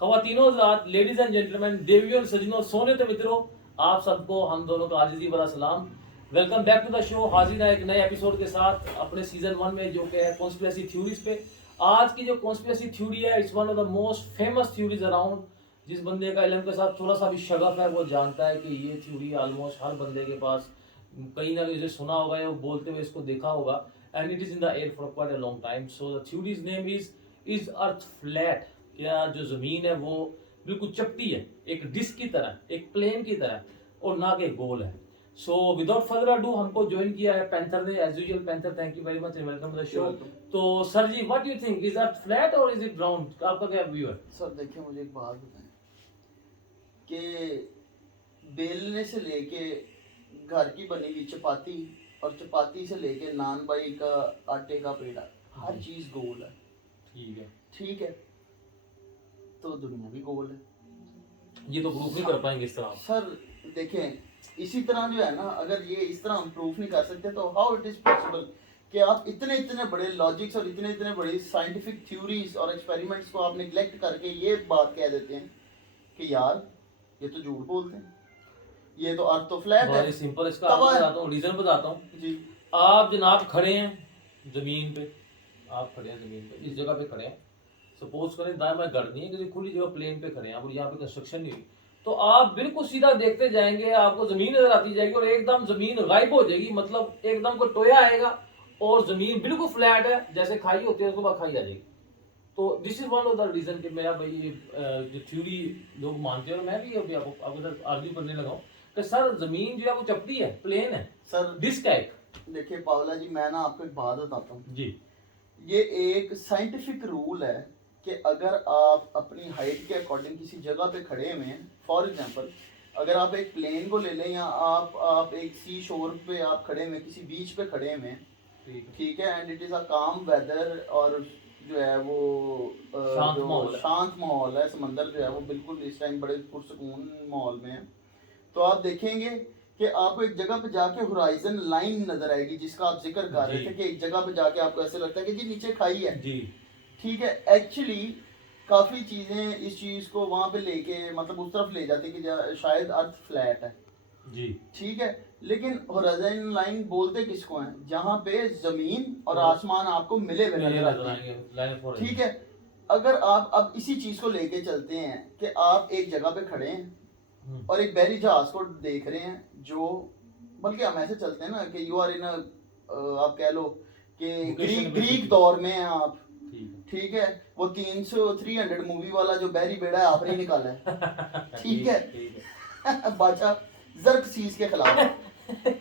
ख़वातीनो Hazrat, ladies and gentleman, देवियों और सजनों, सोने तो मित्रों, आप सबको हम दोनों का आजीजी भरा सलाम। Welcome back to the show. हाजिर है एक नए एपिसोड के साथ अपने सीजन 1 में, जो कि है कॉन्स्पिरेसी थ्योरीज पे। आज की जो कॉन्स्पिरेसी थ्योरी है, it's one of the most famous theories around. जिस बंदे का इल्म के साथ थोड़ा सा भी शगफ है, वो जानता है कि ये थ्योरी ऑलमोस्ट हर बंदे के पास कहीं ना कहीं इसे सुना होगा या वो बोलते हुए इसको देखा होगा। And it is in the air for quite a long time. So the theories name is earth flat. क्या जो जमीन है वो बिल्कुल चपटी है, एक डिस्क की तरह, एक प्लेन की तरह, और ना कि गोल है। सो विदाउट फर्दर अडू हमको ज्वाइन किया है पैंथर ने, as usual. Panther, thank you very much and welcome to the show. तो sir ji, what you think, is earth flat और इज इट राउंड? आपका क्या व्यू है? सर देखिए, मुझे एक बात बताएं कि बेलने से लेके घर की बनी हुई चपाती और चपाती से लेके नान बाई का आटे का पेड़ा, हर चीज गोल है। ठीक है, ठीक है, तो दुनिया भी गोल है। ये तो प्रूफ नहीं कर पाएंगे इस तरह। सर देखें, इसी तरह जो है ना, अगर ये इस तरह हम प्रूफ नहीं कर सकते तो हाउ इट इज पॉसिबल कि आप इतने इतने बड़े लॉजिक्स और इतने इतने बड़ी साइंटिफिक थ्योरीज और एक्सपेरिमेंट्स को आप निगलेक्ट करके ये बात कह देते हैं कि यार ये तो झूठ बोलते हैं, ये तो अर्थ तो फ्लैट है। बहुत सिंपल, इसका आपको बताता हूँ, रीजन बताता हूँ जी। आप जनाब खड़े हैं जमीन पे, आप खड़े हैं जमीन पे, इस जगह पे खड़े हैं। सपोज करें दाएं बाएं गड़ नहीं है, किसी खुली जगह प्लेन पे खड़े हैं और यहाँ पे कंस्ट्रक्शन नहीं हुई, तो आप बिल्कुल सीधा देखते जाएंगे, आपको जमीन नजर आती जाएगी और एकदम जमीन गायब हो जाएगी। मतलब एकदम को टोया आएगा और जमीन बिल्कुल फ्लैट है, जैसे खाई होती है उसके बाद खाई आ जाएगी। तो this is one of the reason कि मेरा भाई ये जो थ्योरी लोग मानते हैं, और मैं भी अभी आपको सर आर्ग्यू करने लगा हूँ कि सर जमीन जो है वो चपटी है, प्लेन है, सर डिस्क है एक। देखिए पावला जी, मैं ना आपको एक बात बताता हूँ जी। ये एक साइंटिफिक रूल है कि अगर आप अपनी हाइट के अकॉर्डिंग किसी जगह पे खड़े हुए हैं, फॉर एग्जांपल अगर आप एक प्लेन को ले लें या आप एक सी शोर पे आप खड़े हुए, किसी बीच पे खड़े हुए हैं, ठीक है, एंड इट इज़ अ काम वेदर, और जो है वो शांत माहौल है, समंदर जो है वो बिल्कुल इस टाइम बड़े पुरसकून माहौल में है, तो आप देखेंगे कि आपको एक जगह पे जाके होराइजन लाइन नजर आएगी, जिसका आप जिक्र कर रहे थे कि एक जगह पे जाके आपको ऐसे लगता है कि जी नीचे खाई है जी। ठीक है, एक्चुअली काफ़ी चीज़ें इस चीज़ को वहाँ पे लेके मतलब उस तरफ ले जाती कि शायद अर्थ फ्लैट है जी। ठीक है, लेकिन होराइजन लाइन बोलते किसको हैं? जहाँ पे जमीन और आसमान आपको मिले हुए नजर आएंगे। ठीक है, अगर आप अब इसी चीज़ को लेके चलते हैं कि आप एक जगह पे खड़े हैं और एक बहरी जहाज को देख रहे हैं, जो बल्कि हम ऐसे चलते हैं ना कि यू आर इन आप कह लो कि ग्रीक दौर में हैं आप। ठीक है, वो 300 मूवी वाला जो बहरी बेड़ा है आपने निकाला है। ठीक है, बादशाह ज़र्कसीस के खिलाफ।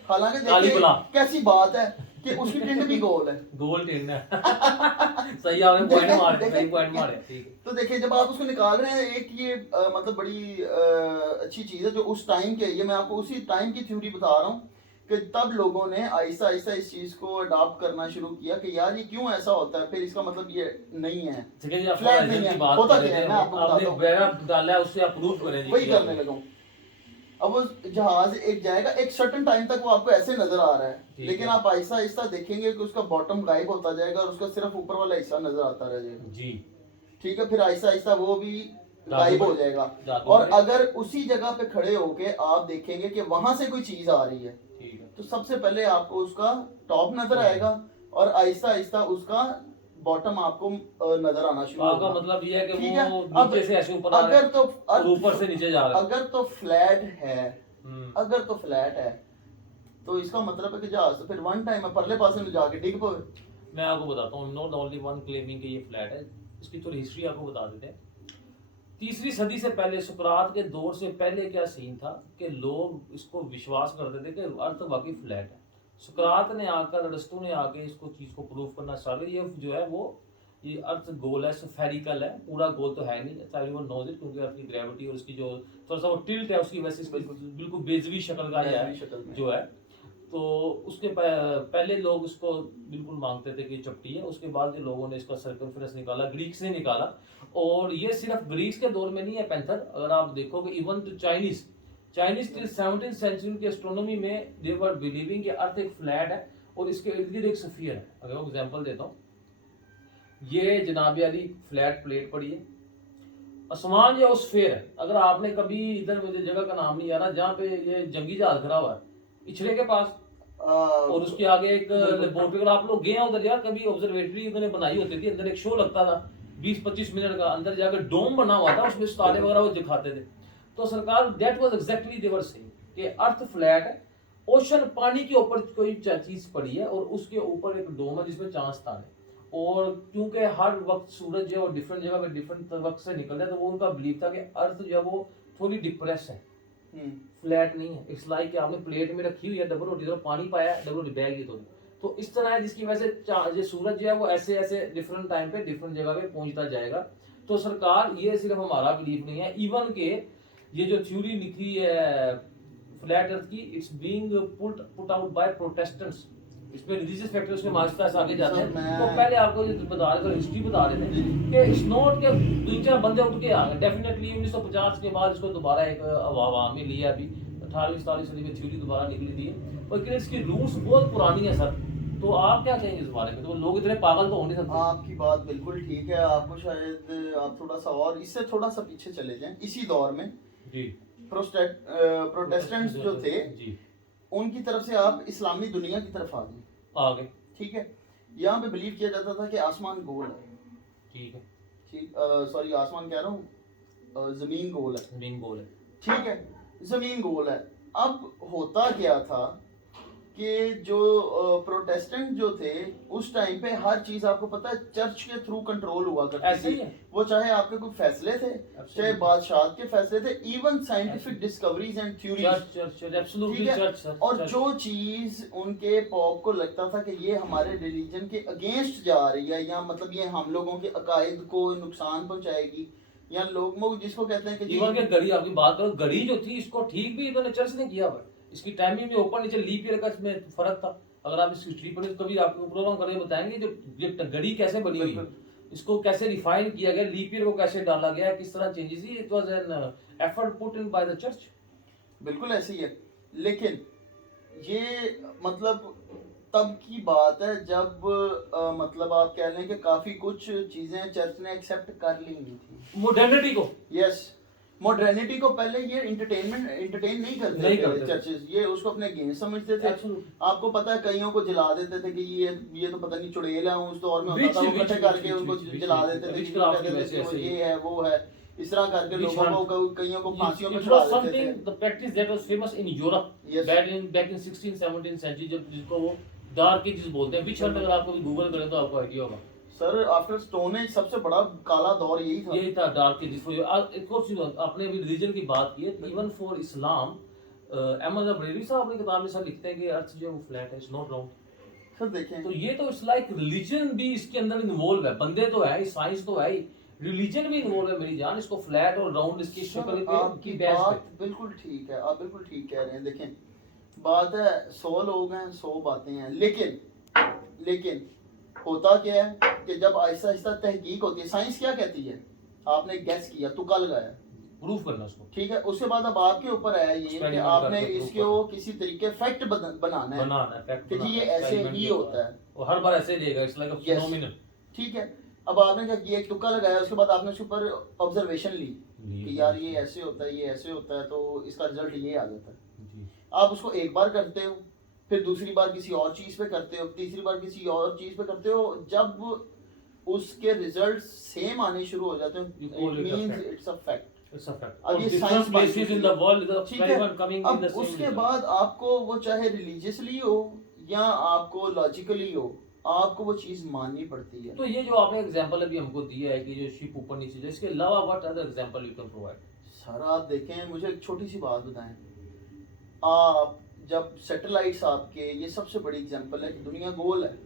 हालांकि देखिए कैसी बात है कि उसकी टिंड भी गोल है। गोल टिंड है। सही आपने पॉइंट मारे, सही पॉइंट मारे। ठीक है, तो देखिए जब आप उसको निकाल रहे हैं, एक ये मतलब बड़ी अच्छी चीज़ है जो उस टाइम के, ये मैं आपको उसी टाइम की थ्योरी बता रहा हूँ कि तब लोगों ने आहिस्ता आहिस्ता इस चीज़ को अडॉप्ट करना शुरू किया कि यार ये क्यों ऐसा होता है, फिर इसका मतलब ये नहीं है, फ्लैट नहीं है, होता क्या है, मैं आपको बताता हूँ, वही करने लगा हूँ। अब वो जहाज एक जाएगा, एक सर्टेन टाइम तक वो आपको ऐसे नजर आ रहा है, लेकिन आप आहिस्ता आहिस्ता देखेंगे कि उसका बॉटम गायब होता जाएगा और उसका सिर्फ ऊपर वाला हिस्सा नजर आता रह जाएगा जी। ठीक है, फिर आहिस्ता आहिस्ता वो भी गायब हो जाएगा, और अगर उसी जगह पे खड़े होके आप देखेंगे कि वहां से कोई चीज आ रही है, तो सबसे पहले आपको उसका टॉप नजर आएगा और आहिस्ता आहिस्ता उसका बॉटम आपको नजर आना शुरू होगा। मतलब ये है कि वो नीचे से ऐसे ऊपर आ रहा है, अगर तो ऊपर से नीचे जा रहा है, अगर तो फ्लैट है, अगर तो फ्लैट है तो इसका मतलब है कि जहाज फिर वन टाइम है परले पासे में जाके डिग पवे। मैं आपको बताता हूँ, नॉट ओनली वन क्लेमिंग कि ये फ्लैट है, इसकी थोड़ी हिस्ट्री आपको बता देते हैं। 3वीं सदी से पहले, सुकरात के दौर से पहले क्या सीन था कि लोग इसको विश्वास करते थे कि अर्थ वाकई फ्लैट है। सुकरात ने आकर, अरस्तु ने आके इसको चीज़ को प्रूव करना स्टार्ट किया। ये जो है वो ये अर्थ गोल है, स्फेरिकल है, पूरा गोल तो है नहीं, एवरीवन नोज इट, क्योंकि अर्थ की ग्रेविटी और उसकी जो थोड़ा सा वो टिल्ट है उसकी वजह से बिल्कुल बेजवी शक्ल का है जो है। तो उसके पहले लोग इसको बिल्कुल मांगते थे कि चपटी है। उसके बाद जो लोगों ने इसका सर्कमफेरेंस निकाला, ग्रीक्स ने निकाला, और ये सिर्फ ग्रीक्स के दौर में नहीं है पैंथर, अगर आप देखोगे इवन तो चाइनीज टिल 17th सेंचुरी की एस्ट्रोनॉमी में दे वर बिलीविंग कि अर्थ एक फ्लैट है और इसके इर्द गिर्द एक स्फीयर है। अगर एग्जांपल देता हूँ, ये जनाब अली फ्लैट प्लेट पड़ी है, आसमान जो है वो स्फेयर है। अगर आपने कभी इधर, मुझे जगह का नाम नहीं आ रहा, जहाँ पे ये जंगी जहाज खड़ा हुआ है इछरे के पास, और उसके आगे एक लेबोरेटरी, अगर आप लोग गए हैं उधर यार कभी, ऑब्जर्वेटरी उन्होंने बनाई होती थी, अंदर एक शो लगता था 20-25 मिनट का, अंदर जाकर डोम बना हुआ था, उसमें सितारे वगैरह वो दिखाते थे। तो सरकार, that was exactly they were saying कि अर्थ फ्लैट है, ओशन पानी के ऊपर कोई चीज पड़ी है और उसके ऊपर एक डोम है जिसमें चांद तारे, और क्योंकि हर वक्त सूरज जो है वो डिफरेंट जगह पे डिफरेंट वक्त से निकलता है, तो वो उनका बिलीव था कि अर्थ जो है वो थोड़ी डिप्रेस है, फ्लैट नहीं है। इट्स लाइक कि आपने प्लेट में रखी हुई है डबल रोटी, तो पानी पाया है, डबल रोटी बह गई थोड़ी, तो इस तरह है, जिसकी वजह से जो सूरज जो है वो ऐसे ऐसे डिफरेंट टाइम पे डिफरेंट जगह पे पहुंचता जाएगा। तो सरकार, ये सिर्फ हमारा बिलीफ नहीं है, इवन के ये जो थ्योरी निकली है फ्लैट अर्थ की, it's being put out by Protestants, इसमें रिलीजियस फैक्टर्स के मार्क्स से आगे जाते हैं। तो पहले आपको ये बता रहे थे, हिस्ट्री बता रहे थे कि इट्स नॉट के 2-4 बंदे उठ के आ गए, डेफिनेटली 1950 के बाद इसको दोबारा एक आवाम में लिया, अभी 18वीं सदी में थ्योरी दोबारा निकली थी, लेकिन इसकी रूट्स बहुत पुरानी है सर। तो आप क्या कहेंगे इस बारे में? तो लोग इतने पागल तो हो नहीं सकते। आपकी बात बिल्कुल ठीक है, आपको शायद आप थोड़ा सा और इससे थोड़ा सा पीछे चले जाएं। इसी दौर में जी प्रोटेस्टेंट्स जो थे जी, उनकी तरफ से आप इस्लामी दुनिया की तरफ आ गए, आगे ठीक है। यहाँ पे बिलीव किया जाता था कि आसमान गोल है, ठीक है, ठीक, सॉरी आसमान कह रहा हूँ, जमीन गोल है, मेन गोल है, ठीक है, जमीन गोल है। अब होता क्या था कि जो प्रोटेस्टेंट जो थे उस टाइम पे हर चीज आपको पता है चर्च के थ्रू कंट्रोल हुआ करती ऐसे ही थी। है। वो चाहे आपके कोई फैसले थे, चाहे बादशाह के फैसले थे, even scientific discoveries and theories, church absolutely church sir. और जो चीज उनके पॉप को लगता था कि ये हमारे रिलीजन के अगेंस्ट जा रही है, या मतलब ये हम लोगों के अकायद को नुकसान पहुंचाएगी, या लोग जिसको कहते हैं कि इवन के घड़ी, आपकी बात करो, घड़ी जो थी इसको ठीक भी इन्होंने चर्च ने किया हुआ है, इसकी टाइमिंग में ऊपर नीचे लीप ईयर का इसमें फर्क था। अगर आप इसकी हिस्ट्री पढ़ें तो कभी आपको प्रोग्राम करके बताएंगे जो ये घड़ी कैसे बनी हुई है, इसको कैसे रिफाइन किया गया, लीप ईयर को कैसे डाला गया, किस तरह चेंजेस हुई, it was an effort put in by the church. बिल्कुल ऐसी है। लेकिन ये मतलब तब की बात है जब मतलब आप कह लें कि काफी कुछ चीजें चर्च ने एक्सेप्ट कर ली हुई थी, मॉडर्निटी को। यस, मॉडर्निटी को पहले ये एंटरटेन नहीं करते थे चर्चेस, ये उसको अपने अगेंस्ट समझते थे। आपको पता है कईयों को जला देते थे कि ये तो पता नहीं चुड़ैल है, उस दौर में होता था, वो इकट्ठे करके उनको जला देते थे, ये है वो है, इस तरह करके लोगों को कईयों को फांसियों पे चढ़ा देते थे। The practice that was famous in Europe back in 16-17 century, जब जिसको वो डार्क एजेस बोलते हैं। विच अगर आप कभी गूगल करें तो आपको आइडिया होगा सर। आफ्टर स्टोन एज सबसे बड़ा काला दौर यही था डार्क एजेस। एक और चीज आपने भी रिलीजन की बात की है, इवन फॉर इस्लाम, अहमद अब्रेरी साहब अपनी किताब में सर लिखते हैं कि अर्थ जो है वो फ्लैट है, इट्स नॉट राउंड। सर देखें, तो ये तो इट्स लाइक रिलीजन भी इसके अंदर इन्वॉल्व है, बंदे तो है, साइंस तो है ही, रिलीजन भी इन्वॉल्व है मेरी जान, इसको फ्लैट और राउंड इसकी शक्ल पे आपकी बात बिल्कुल ठीक है, आप बिल्कुल ठीक कह रहे हैं। देखें, बात है 100 लोग हैं 100 बातें हैं, लेकिन होता क्या है कि जब आहिस्ता आहिस्ता तहकीक होती है, साइंस क्या कहती है, आपने गैस किया, तुक्का लगाया, प्रूफ करना उसको, ठीक है, उसके बाद अब आपके ऊपर आया ये कि आपने इसको किसी तरीके फैक्ट बनाना है कि जी ये ऐसे ही होता है, और हर बार ऐसे ही देगा, इट्स लाइक अ फिनोमेनन, ठीक है। अब आपने क्या किया, एक तुक्का लगाया, उसके बाद आपने उसके ऊपर ऑब्जर्वेशन ली कि यार ये ऐसे होता है, ये ऐसे होता है, तो इसका रिजल्ट ये आ जाता है। आप उसको एक बार करते हो, फिर दूसरी बार किसी और चीज पे करते हो, तीसरी बार किसी और चीज पे करते हो, जब उसके रिजल्ट सेम आने शुरू हो जाते हैं, it means it's a fact. अब ये science basis in the world, ठीक है। अब उसके बाद आपको वो चाहे रिलीजियसली हो या आपको लॉजिकली हो, आपको वो चीज माननी पड़ती है। तो ये जो आपने एग्जांपल अभी हमको दिया है कि जो शिप ऊपर नीचे, इसके अलावा what other example you can provide? Sir आप देखें, मुझे एक छोटी सी बात बताएं, आप जब सैटेलाइट्स आपके, ये सबसे बड़ी एग्जांपल है कि दुनिया गोल है।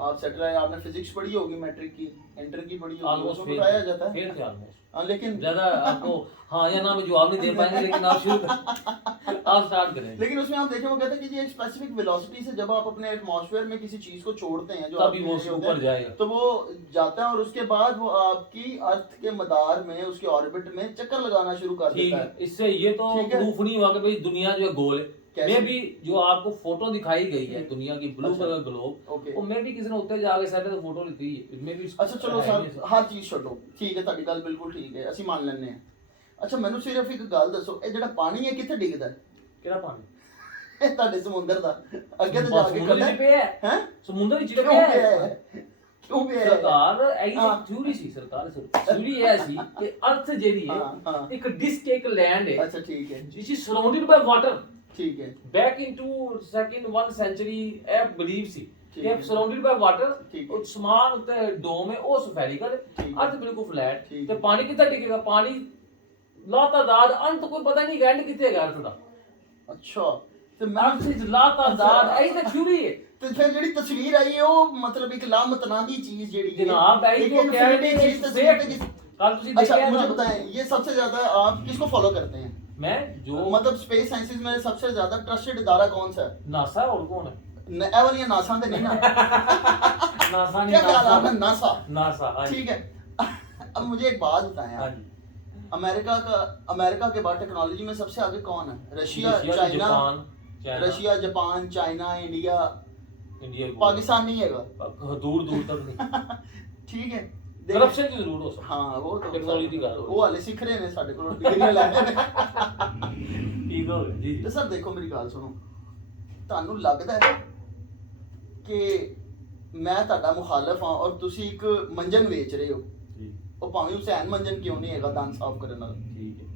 आप सैटेलाइट, आपने फिजिक्स पढ़ी होगी, मैट्रिक की, इंटर की पढ़ी होगी, उसमें बताया जाता है, फेल थे ऑलमोस्ट। हाँ, लेकिन ज्यादा आपको हाँ या ना में जवाब नहीं दे पाएंगे, लेकिन आप शुरू आप स्टार्ट करें। लेकिन उसमें आप देखें, वो कहते हैं कि ये एक स्पेसिफिक वेलोसिटी से जब आप अपने एटमॉस्फेयर में किसी चीज को छोड़ते हैं, जो तभी वो ऊपर जाएगा, तो वो जाता है और उसके बाद वो आपकी अर्थ के मदार में, उसके ऑर्बिट में चक्कर लगाना शुरू कर देता है। इससे ये तो प्रूफ नहीं हुआ कि भाई दुनिया जो है गोल है, कैसे? मैं भी जो आपको फोटो दिखाई गई है दुनिया की ब्लू अच्छा। कलर ग्लोब, ओके वो मैं भी किसी ने उत्ते जाके साइड तो फोटो लिखी है मैं भी अच्छा चलो सर हर चीज़ ਛੱਡੋ ਠੀਕ ਹੈ ਤੁਹਾਡੀ ਗੱਲ ਬਿਲਕੁਲ ਠੀਕ ਹੈ ਅਸੀਂ ਮੰਨ ਲੈਂਦੇ ਹਾਂ ਅੱਛਾ ਮੈਨੂੰ ਸਿਰਫ ਇੱਕ ਗੱਲ ਦੱਸੋ ਇਹ ਜਿਹੜਾ ਪਾਣੀ ਹੈ ਕਿੱਥੇ ਡਿੱਗਦਾ ਹੈ ਕਿਹੜਾ ਪਾਣੀ ਇਹ ਤੁਹਾਡੇ ਸਮੁੰਦਰ ਦਾ ਅੱਗੇ ਤੇ ਜਾ ਕੇ ਸਮੁੰਦਰ ਕੱਢਾ ਵਿੱਚ ਪਿਆ ਹੈ ਹੈ ਸਮੁੰਦਰ ਵਿੱਚ ਕਿਉਂ ਪਿਆ ਪਿਆ ਹੈ ਹੈ ਕਿਉਂ ਪਿਆ ਹੈ ਸਰਕਾਰ ਇਹ ਹਾਂ। ਥਿਊਰੀ ਸੀ ਸਰਕਾਰ ਥਿਊਰੀ ਇਹ ਸੀ ਕਿ ਅਰਥ ਜਿਹੜੀ ਹਾਂ ਹੈ ਹਾਂ ਇੱਕ ਡਿਸਕ ਇੱਕ ਲੈਂਡ ਹੈ ਅੱਛਾ ਠੀਕ ਹੈ which is surrounded by water ਠੀਕ ਹੈ back into second 1 century ਇਹ believe ਸੀ ਠੀਕ ਕਿ ਹੈ। surrounded by water ਠੀਕ ਹੈ। ਉਹ ਸਮਾਨ ਉੱਤੇ ਡੋਮ ਹੈ ਉਹ ਸਫੈਰਿਕਲ ਠੀਕ ਹੈ। ਅਰਥ ਬਿਲਕੁਲ ਫਲੈਟ ਠੀਕ ਤੇ ਹੈ। ਪਾਣੀ ਕਿੱਥੇ ਟਿਕੇਗਾ ਪਾਣੀ ਲਾਤਾਦਾਦ ਅੰਤ ਕੋਈ ਪਤਾ ਨਹੀਂ ਐਂਡ ਕਿੱਥੇ ਹੈਗਾ ਅਰਥ ਦਾ ਅੱਛਾ ਤੇ ਮੈਂ ਅਰਥ ਵਿੱਚ ਲਾਤਾਦਾਦ ਇਹ ਤਾਂ ਥਿਊਰੀ ਹੈ ਤੇ ਫਿਰ ਜਿਹੜੀ ਤਸਵੀਰ ਆਈ ਹੈ ਉਹ ਮਤਲਬ ਇੱਕ ਲਾਮਤਨਾਦੀ ਚੀਜ਼ ਜਿਹੜੀ है जनाब ऐसी एक तो कह रहे infinity थे चीज तस्वीर पे किस- कल तुसी अच्छा देखिए मुझे ना, बताएं ये सबसे ज्यादा आप किसको फॉलो करते हैं मैं जो मतलब स्पेस साइंसेस में सबसे ज्यादा ट्रस्टेड इदारा कौन सा है नासा और कौन है ए वाली नासा तो नहीं ना नासा नहीं क्या ख्याल है नासा नासा नासा हाँ जी, ठीक है अब मुझे एक बात बताएं हाँ आप जी अमेरिका के बाद टेक्नोलॉजी में सबसे आगे कौन है Russia China Japan China Russia Japan China India India Pakistan नहीं है दूर दूर तक नहीं ठीक है करप्शन की जरूर हो सकती हाँ वो तो Technology ਦੀ ਗੱਲ ਹੋ ਰਹੀ। ਉਹ ਹਾਲੇ ਸਿੱਖ ਰਹੇ ਨੇ ਸਾਡੇ ਕੋਲੋਂ ਡਿਗਰੀਆਂ ਲੈ ਰਹੇ ਨੇ ठीक हो गया जी ਤੇ ਸਰ ਦੇਖੋ ਮੇਰੀ ਗੱਲ ਸੁਣੋ ਤੁਹਾਨੂੰ ਲੱਗਦਾ ਹੈ ਕਿ ਮੈਂ ਤੁਹਾਡਾ ਮੁਖਾਲਫ ਹਾਂ ਔਰ ਤੁਸੀਂ ਇੱਕ ਮੰਜਨ ਵੇਚ ਰਹੇ ਹੋ जी ਉਹ ਭਾਵੇਂ ਹੁਸੈਨ ਮੰਜਨ ਕਿਉਂ ਨਹੀਂ ਹੈਗਾ ਦੰਦ ਸਾਫ਼ ਕਰਨ ਨਾਲ ठीक है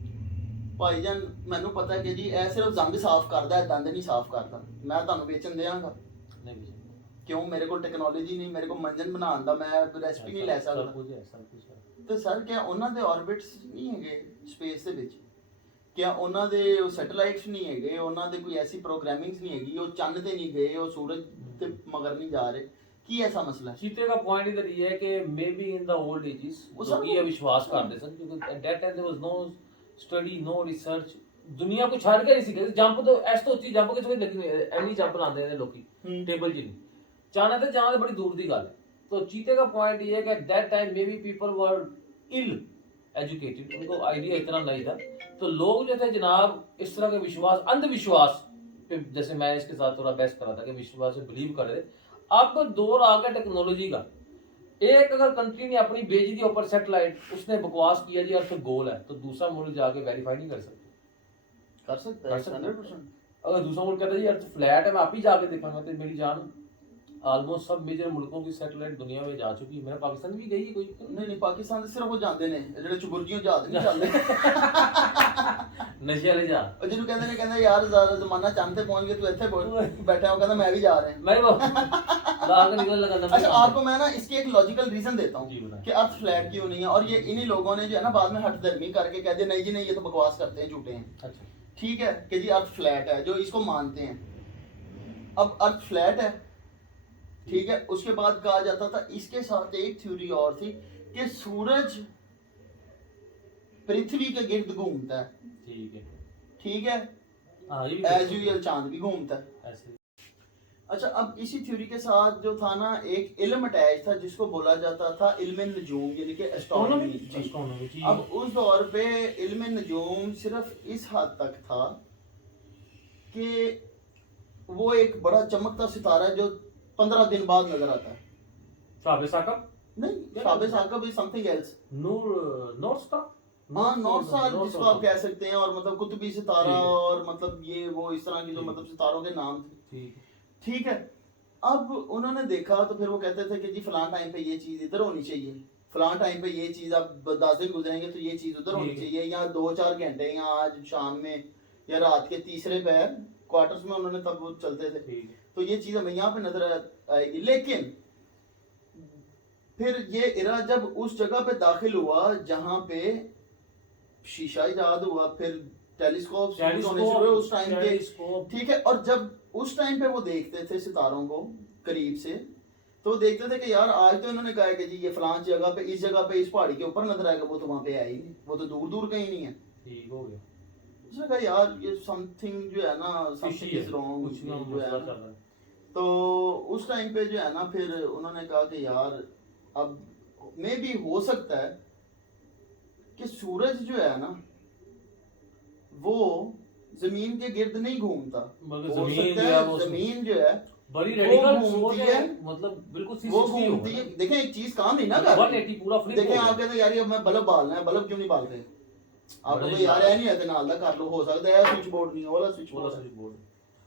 ਭਾਈਜਾਨ ਮੈਨੂੰ ਪਤਾ ਹੈ ਕਿ ਜੀ ਇਹ ਸਿਰਫ ਦੰਦ ਸਾਫ਼ ਕਰਦਾ ਹੈ ਦੰਦ ਨਹੀਂ ਸਾਫ਼ ਕਰਦਾ ਮੈਂ ਤੁਹਾਨੂੰ ਵੇਚਣ ਦਿਆਂਗਾ नहीं भी ਕਿਉਂ ਮੇਰੇ ਕੋਲ ਟੈਕਨੋਲੋਜੀ ਨਹੀਂ ਮੇਰੇ ਕੋਲ ਮੰਜਨ ਬਣਾਉਣ ਦਾ ਮੈਂ ਰੈਸਪੀ ਨਹੀਂ ਲੈ सब ਸਕਦਾ कुछ है सब कुछ है ਤੇ ਸਰ ਕਿਆ ਉਹਨਾਂ ਦੇ ਆਰਬਿਟਸ ਨਹੀਂ ਹੈਗੇ ਸਪੇਸ ਦੇ ਵਿੱਚ ਕਿਆ ਉਹਨਾਂ ਦੇ ਉਹ ਸੈਟੇਲਾਈਟਸ ਨਹੀਂ ਹੈਗੇ ਉਹਨਾਂ ਦੇ ਕੋਈ ਐਸੀ ਪ੍ਰੋਗਰਾਮਿੰਗਸ ਨਹੀਂ ਹੈਗੀ ਉਹ ਚੰਨ ਤੇ ਨਹੀਂ ਗਏ ਉਹ ਸੂਰਜ ਤੇ ਮਗਰ ਨਹੀਂ ਜਾ ਰਹੇ ਕੀ ਐਸਾ ਮਸਲਾ ਹੈ चीते का पॉइंट इधर ये है कि may be in the old ages वो जो सब- कि ये विश्वास करते सन क्योंकि at that time there was no study no research दुनिया को छाड़ के नहीं सीखे जंप तो ऐस तो होती जंप किस वे लगी हुई है एनी जंप लांदे ने लोकी टेबल जी नहीं जाना तो जाना बड़ी दूर दी गल है तो चीते का पॉइंट ये है कि at that time may be people were ill educated उनको आइडिया इतना नहीं था तो लोग जो थे जनाब इस तरह के विश्वास अंधविश्वास पे जैसे मैं इसके साथ थोड़ा बहस कर रहा था कि विश्वास से बिलीव कर रहे अब दौर आ गया टेक्नोलॉजी का एक अगर कंट्री ने अपनी भेजी थी ऊपर सैटेलाइट उसने बकवास किया जी अर्थ गोल है तो दूसरा मुल्क जाके वेरीफाई नहीं कर सकते कर सकता कर है सकते 100%। अगर दूसरा मुल्क कहता है जी अर्थ फ्लैट है मैं आप ही जाके देखा मैं तो मेरी जान ऑलमोस्ट सब मेजर मुल्कों की सैटेलाइट दुनिया में जा चुकी है मेरा पाकिस्तान भी गई है कोई ਨਹੀਂ ਨਹੀਂ ਪਾਕਿਸਤਾਨ ਦੇ ਸਿਰਫ ਉਹ ਜਾਂਦੇ ਨੇ ਇਹ ਜਿਹੜੇ ਚੁਬੁਰਜੀਆਂ ਜਹਾਜ਼ ਨਹੀਂ ਚੱਲਦੇ नशे वाले जा ਉਹ ਜਿਹਨੂੰ ਕਹਿੰਦੇ ਯਾਰ ਜ਼ਮਾਨਾ ਚੰਦ ਤੇ ਪਹੁੰਚ ਗਿਆ ਤੂੰ ਇੱਥੇ ਬੈਠਾ ਉਹ ਕਹਿੰਦਾ मैं भी जा रहा हूं मैं वो आगे निकलने लगा था अच्छा आपको मैं ना इसके एक लॉजिकल रीजन देता जी, हूँ बताएं। कि अर्थ फ्लैट क्यों नहीं है और ये इन्हीं लोगों ने जो है ना बाद में हठधर्मी करके कह दिया नहीं जी नहीं ये तो बकवास करते हैं झूठे हैं अच्छा ठीक है कि जी अर्थ फ्लैट है जो इसको मानते हैं अब अर्थ फ्लैट है ठीक है उसके बाद कहा जाता था इसके साथ एक थ्योरी और थी कि सूरज पृथ्वी के गिर्द घूमता है ठीक है ठीक है हाँ ये एज भी यूजुअल चांद भी घूमता है ऐसे अच्छा अब इसी थ्योरी के साथ जो था ना एक इल्म अटैच था जिसको बोला जाता था इल्म नजूम यानी कि एस्ट्रोनॉमी जी एस्ट्रोनॉमी जी अब उस दौर पे इल्म नजूम सिर्फ इस हद तक था कि वो एक बड़ा चमकता सितारा है जो 15 दिन बाद नजर आता है शाबे साकब नहीं शाबे साकब इज समथिंग एल्स नूर नॉर्थ स्टार हाँ नॉर्थ स्टार जिसको आप कह सकते हैं और मतलब कुतुबी सितारा ठीक है। और मतलब ये वो इस तरह की जो ठीक। मतलब सितारों के नाम थे ठीक है ठीक है अब उन्होंने देखा तो फिर वो कहते थे कि जी फलां टाइम पे ये चीज़ इधर होनी चाहिए फलां टाइम पे ये चीज़ अब 10 दिन गुजरेंगे तो ये चीज़ उधर होनी ठीक है। चाहिए या 2-4 घंटे या आज शाम में या रात के तीसरे पहर क्वार्टर्स में उन्होंने तब वो चलते थे ठीक है तो ये चीज़ हमें यहाँ पे नजर आएगी लेकिन फिर ये इरा जब उस जगह पे दाखिल हुआ जहाँ पे शीशा इजाद हुआ फिर टेलीस्कोप होने शुरू हुए उस टाइम के टेलीस्कोप ठीक है और जब उस टाइम पे वो देखते थे सितारों को करीब से तो वो देखते थे कि यार आज तो इन्होंने कहा है कि जी ये फलां जगह पे इस जगह पे इस पहाड़ी के ऊपर नजर आएगा वो तो वहाँ पे है ही नहीं वो तो दूर दूर कहीं नहीं है ठीक हो गया उसने कहा यार ये समथिंग जो है ना Fishy समथिंग है, इज रॉन्ग कुछ ना जो है मसला ना चल रहा है तो उस टाइम पे जो है ना फिर उन्होंने कहा कि यार अब मे भी हो सकता है कि सूरज जो है ना वो जमीन के गिर्द नहीं घूमता। मगर हो जमीन सकता जो है है वो जमीन जो है बड़ी वो रेडिकल घूमती सोच है, है, मतलब बिल्कुल वो 360 घूमती है। होगा। देखें एक चीज काम नहीं ना कर रही। 180 पूरा फ्लिप देखें हो आप गया। कहते हैं यार ये मैं बल्ब बालना है, बल्ब क्यों नहीं बाल रहे? आप बड़े तो यार बाल। है नहीं है तो नाल दा कर लो, हो सकता है स्विच बोर्ड नहीं है, वाला स्विच बोला बोर्ड है। स्विच बोर्ड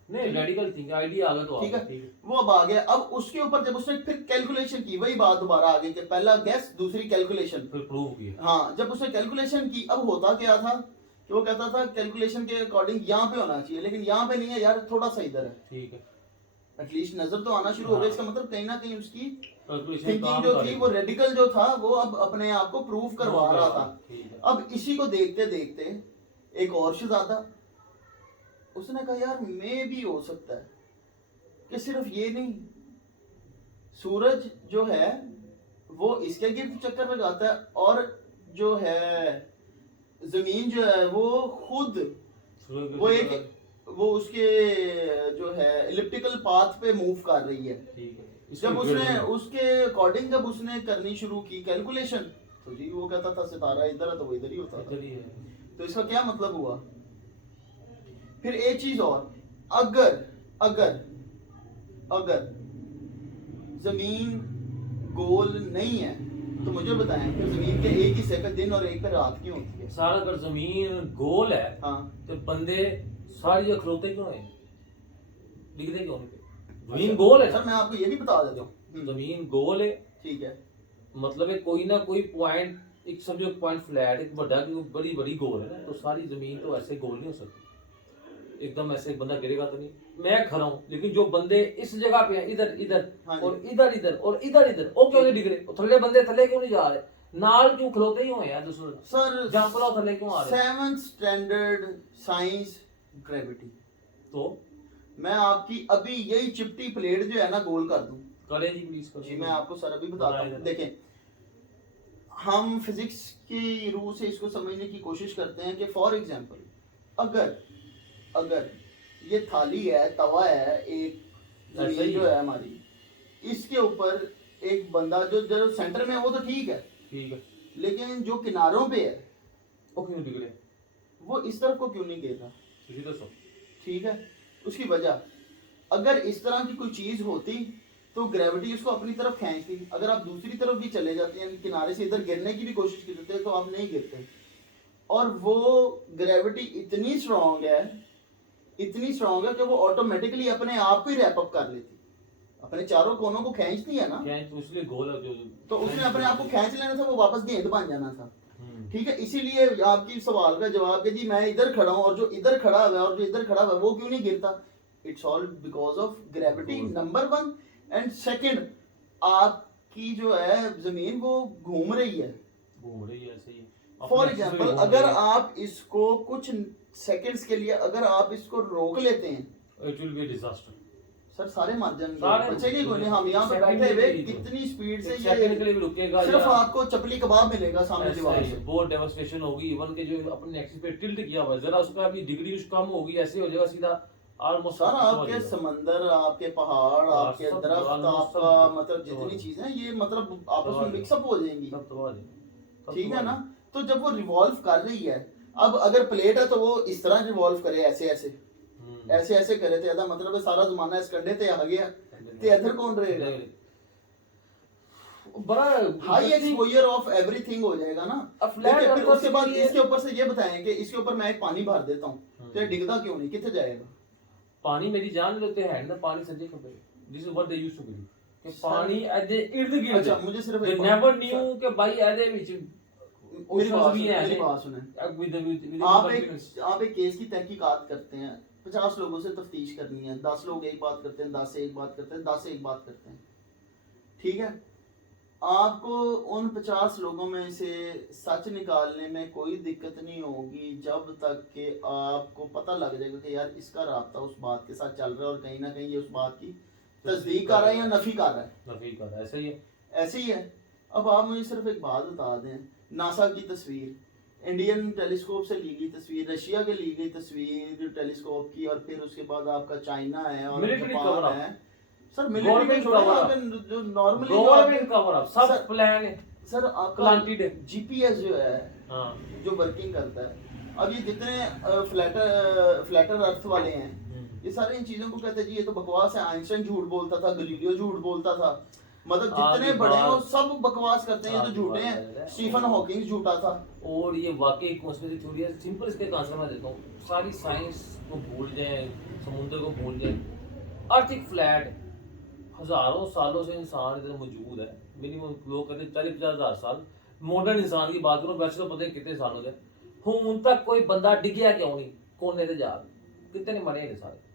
नहीं, रेडिकल थिंक आइडिया आ गया तो आ ठीक गया, है, ठीक है। वो अब आ गया। अब उसके ऊपर जब उसने फिर कैलकुलेशन की, वही बात दोबारा आ गई कि पहला गैस दूसरी कैलकुलेशन। फिर प्रूव किया। हाँ, जब उसने कैलकुलेशन की, अब होता क्या था कि वो कहता था कैलकुलेशन के अकॉर्डिंग यहाँ पे होना चाहिए, लेकिन यहाँ पे नहीं है यार, थोड़ा सा इधर है। ठीक है, एटलीस्ट नजर तो आना शुरू हो गया। हाँ। इसका मतलब कहीं ना कहीं उसकी कैलकुलेशन थिंकिंग काम जो कर थी रही वो थी। रेडिकल जो था वो अब अपने आप को प्रूव करवा रहा था। ठीक है। अब इसी को देखते देखते एक और शहजादा, उसने कहा यार मैं भी हो सकता है कि सिर्फ ये नहीं, सूरज जो है वो इसके गिर्द चक्कर लगाता है, और जो है जमीन जो है वो खुद वो एक वो उसके जो है इलिप्टिकल पाथ पे मूव कर रही है। ठीक है। जब उसने उसके अकॉर्डिंग जब उसने करनी शुरू की कैलकुलेशन, तो जी वो कहता था सितारा इधर है तो वो इधर ही होता था। इधर ही है। तो इसका क्या मतलब हुआ? फिर एक चीज और, अगर अगर अगर जमीन गोल नहीं है तो मुझे बताएं फिर जमीन के एक हिस्से पे दिन और एक पे रात क्यों होती है? सारा अगर जमीन गोल है हाँ, तो बंदे सारी जगह खलोते क्यों है, दिखते क्यों नहीं? जमीन अच्छा, गोल है सर मैं आपको ये भी बता देता हूँ। जमीन गोल है, ठीक है, मतलब है कोई ना कोई पॉइंट, एक समझो पॉइंट फ्लैट, एक बड़ा की बड़ी बड़ी गोल है ना, तो सारी जमीन तो ऐसे गोल नहीं हो सकती। एकदम ऐसे एक बंदा गिरेगा तो नहीं, मैं खड़ा हूँ लेकिन जो बंदे इस जगह पे हैं, इधर इधर हाँ जी। और इधर इधर और इधर इधर, वो क्यों नहीं दिख रहे? वो थल्ले बंदे थल्ले क्यों नहीं जा रहे? नाल क्यों खलोते ही हुए हैं दूसरे? सर जंप लो थल्ले क्यों आ रहे? 7th standard science gravity. तो मैं आपकी अभी यही चिपटी प्लेट जो है ना गोल कर दूं। करें जी प्लीज करें। जी मैं आपको सर अभी बताता बताइए हूँ। जरा। देखें, हम फिजिक्स की रूह से इसको समझने की कोशिश करते हैं कि फॉर एग्जांपल अगर अगर ये थाली है, तवा है, एक ऐसा ही जमीन जो है। है हमारी, इसके ऊपर एक बंदा जो सेंटर में है वो तो ठीक है, ठीक है, लेकिन जो किनारों पे है वो क्यों बिगड़े? वो इस तरफ को क्यों नहीं गिर रहा? तुझे दसो। ठीक है, उसकी वजह, अगर इस तरह की कोई चीज होती तो ग्रेविटी उसको अपनी तरफ खींचती। अगर आप दूसरी तरफ भी चले जाते हैं, किनारे से इधर गिरने की भी कोशिश करते हैं, तो आप नहीं गिरते। और वो ग्रेविटी इतनी स्ट्रांग है, इतनी स्ट्रांग है कि वो ऑटोमेटिकली अपने आप को ही रैप अप कर लेती, अपने चारों कोनों को खींचती है ना, क्या है, तो इसलिए गोल है जो, तो उसने अपने आप को खींच लेना था, वो वापस गेंद बन जाना था। हम्म। ठीक है, इसीलिए आपकी सवाल का जवाब है जी मैं इधर खड़ा हूँ और जो इधर खड़ा हुआ है और जो इधर खड़ा हुआ है वो क्यों नहीं गिरता? It's all because of gravity, number 1। And second, आपकी जो है जमीन वो घूम रही है। घूम रही है ऐसे ही। फॉर अपने एग्जाम्पल घूम अगर रही है। आप इसको कुछ सेकंड्स के लिए अगर आप इसको रोक लेते हैं, It will be a disaster. Sir सारे मर जाएंगे, सारे बचेगी कोई नहीं। हम यहाँ पे सेकंड बैठे हुए के लिए तो। कितनी स्पीड से एक सेकंड के लिए भी ये रुकेगा सिर्फ या आपको चपली कबाब मिलेगा सामने ऐसा दीवार ही से। बहुत डेवस्टेशन होगी। इवन के जो अपने एक्सिस पे टिल्ट किया हुआ है, जरा उसका भी डिग्री कुछ कम होगी, ऐसे हो जाएगा सीधा ऑलमोस्ट। सर आपके समंदर, आपके पहाड़, आपके सब दरख्त, almost आपका सब मतलब तबाह जितनी है। चीजें हैं ये मतलब आपस तबाह में है। मिक्सअप हो जाएंगी। सब तो आ जाएगा। ठीक है ना? तो जब वो रिवॉल्व कर रही है, अब अगर प्लेट है तो वो इस तरह रिवॉल्व करे, ऐसे ऐसे ऐसे ऐसे करे, तो ऐसा मतलब है सारा जमाना इस कंधे ते आ गया, ते इधर कौन रहेगा? बड़ा हाई एक्सपोजर ऑफ एवरीथिंग हो जाएगा ना। देखिए, फिर उसके बाद इसके ऊपर से ये बताएं कि इसके ऊपर मैं एक पानी भर देता हूँ तो ये डिगदा क्यों नहीं, कितने जाएगा? पानी मेरी जान लेते हैं ना, पानी संजय खबर, this is what they used to believe कि पानी ऐसे इर्द गिर्द। अच्छा, मुझे सिर्फ दे एक नेवर बात- न्यू कि भाई ऐसे विच मेरी बात सुने, मेरी बात सुने। आप एक केस की तहकीकात करते हैं, 50 लोगों से तफ्तीश करनी है, 10 लोग एक बात करते हैं, 10 से एक बात करते हैं, 10 से एक बात करते हैं। ठीक है, आपको उन 50 लोगों में से सच निकालने में कोई दिक्कत नहीं होगी जब तक कि आपको पता लग जाएगा कि यार इसका राब्ता उस बात के साथ चल रहा है और कहीं ना कहीं ये उस बात की तस्दीक कर रहा है या नफी कर रहा है। नफी कर रहा है, ऐसा ही है। ऐसे ही है। अब आप मुझे सिर्फ एक बात बता दें, नासा की तस्वीर, इंडियन टेलीस्कोप से ली गई तस्वीर, रशिया के ली गई तस्वीर टेलीस्कोप की, और फिर उसके बाद आपका चाइना है और मिलिट्री जापान कवर है। सर मिलिट्री गवर्नमेंट छोड़ो, cover up। आपके जो नॉर्मली गवर्नमेंट कवर अप सब सर- प्लान है, सर आपका प्लांटेड है। जीपीएस जो है हाँ जो वर्किंग करता है, अब ये जितने फ्लैटर अर्थ वाले हैं, ये सारे इन चीजों को कहते हैं जी ये तो बकवास है, आइंस्टाइन झूठ बोलता था, गलीलियो झूठ बोलता था, मतलब जितने बड़े हैं वो सब बकवास करते हैं, ये तो झूठे हैं, स्टीफन हॉकिंग झूठा था। और ये वाकई कॉन्स्पिरेसी थ्योरी है। सिंपल इसके आंसर मैं देता हूँ, सारी साइंस को भूल जाए, समुद्र को भूल जाए, अर्थ एक फ्लैट है, हजारों सालों से इंसान इधर मौजूद है, मिनिमम लोग कहते हैं 40-50 हज़ार साल, मॉडर्न इंसान की बात करो, वैसे तो पता है कितने सालों से हूं तक कोई बंदा डिगया क्यों नहीं, कोने से जा कितने मरे हैं सारे।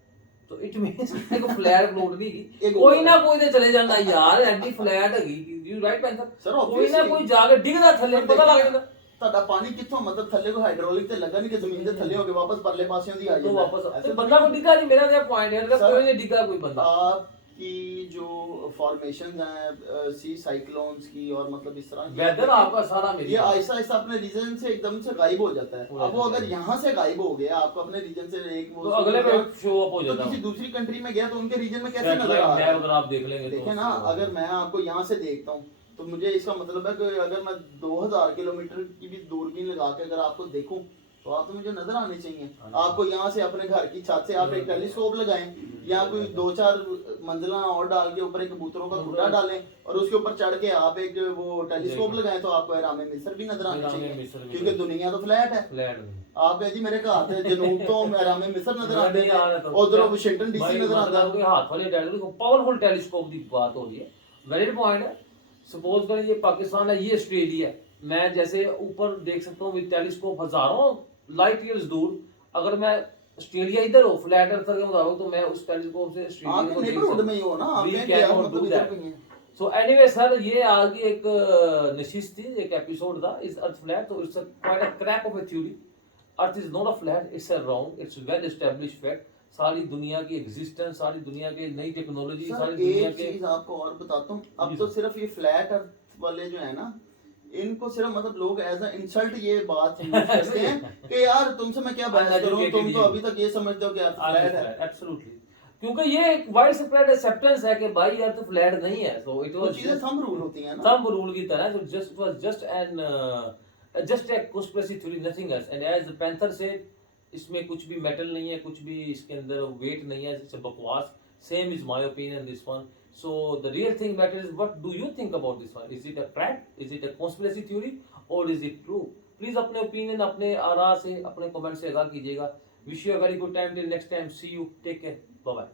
तो इट मींस एक फ्लैट फ्लोट नहीं, कोई ना कोई ते चले जांदा यार, एडी फ्लैट हैगी, यू राइट पैंथर सर, कोई ना कोई जाके डिगदा थल्ले पता लग जांदा। ਤੁਹਾਡਾ ਪਾਣੀ ਕਿੱਥੋਂ, मतलब ਥੱਲੇ ਕੋ ਹਾਈਡ੍ਰੋਲਿਕ ਤੇ ਲੱਗਾ ਨਹੀਂ ਕਿ ਜ਼ਮੀਨ ਦੇ ਥੱਲੇ ਹੋ ਕੇ ਵਾਪਸ ਪਰਲੇ ਪਾਸਿਓਂ ਦੀ ਆ तो ਜਾਂਦਾ वापस ऐसे तो बंदा को डिगा नहीं, मेरा क्या पॉइंट है, सर, कोई नहीं डिगा कोई बंदा। आपकी जो फॉर्मेशंस हैं सी साइक्लोन्स की और मतलब इस तरह वेदर आपका सारा मेरी ये आहिस्ता आहिस्ता अपने रीजन से एकदम से गायब हो जाता है। अब वो अगर यहाँ से गायब हो गया, आपको अपने रीजन से एक वो तो अगले में शो अप हो तो जाता किसी है। दूसरी कंट्री में गया तो उनके रीजन में कैसे नजर आ मैं रहा है? अगर आप देख लेंगे देखिए ना, अगर मैं आपको यहाँ से देखता हूँ तो मुझे इसका मतलब है कि अगर मैं 2000 किलोमीटर की भी दूरबीन लगा के अगर आपको देखूं तो आप तो मुझे नजर आने चाहिए। आपको यहाँ से अपने घर की छत से आप एक टेलीस्कोप लगाएं, या कोई 2-4 मंजिला और डाल के ऊपर एक कबूतरों का खुटा डालें और उसके ऊपर चढ़ के आप एक वो टेलीस्कोप लगाएं तो आपको एहराम मिस्र भी नजर आने चाहिए, क्योंकि दुनिया तो फ्लैट है। फ्लैट नहीं आप कह जी मेरे घर से जनूब तो एहराम मिस्र नजर आते हैं, उधर वाशिंगटन डीसी नजर आता है। कोई हाथ वाले टेलीस्कोप, पावरफुल टेलीस्कोप की बात हो रही है, वैलिड पॉइंट है। सपोज करें ये पाकिस्तान है, ये ऑस्ट्रेलिया है, मैं जैसे ऊपर देख सकता हूँ विद टेलीस्कोप हजारों लाइट ईयर्स दूर, अगर मैं ऑस्ट्रेलिया इधर हो फ्लैट अर्थर के मुताबिक तो मैं उस टेलीस्कोप से ऑस्ट्रेलिया को देख नेबरहुड में ही हो ना, आप We कहें कि आप cannot मतलब do इधर that. पे ही हैं। सो एनीवे सर, ये आगे एक नशिस्त थी, एक एपिसोड था इस अर्थ फ्लैट, तो it's quite a crack of A theory. Earth is not a flat, it's a round, it's well established fact. सारी दुनिया की एग्जिस्टेंस, सारी दुनिया की नई टेक्नोलॉजी, सारी दुनिया एक के चीज आपको और बताता हूँ, अब जी तो सर। सिर्फ ये फ्लैट अर्थ वाले जो है ना, इनको सिर्फ मतलब लोग एज अ इंसल्ट ये बात यूज करते हैं कि यार तुमसे मैं क्या बहस करूं, तुम तो अभी तक ये समझते हो कि अर्थ फ्लैट है। एब्सोल्युटली, क्योंकि ये एक वाइड स्प्रेड एक्सेप्टेंस है कि भाई अर्थ फ्लैट नहीं है। सो इट वो वाज चीजें थंब रूल होती हैं ना, थंब रूल की तरह, so just it was just an just a conspiracy theory, nothing else. And as the Panther said, इसमें कुछ भी मेटल नहीं है, कुछ भी इसके अंदर वेट नहीं है, इट्स बकवास। Same is my opinion this one. So the real thing matters is what do you think about this one? Is it a crack? Is it a conspiracy theory? Or is it true? Please अपने opinion, अपने आरा से, अपने comment से आगाह कीजिएगा। Wish you a very good time till next time. See you. Take care. Bye bye.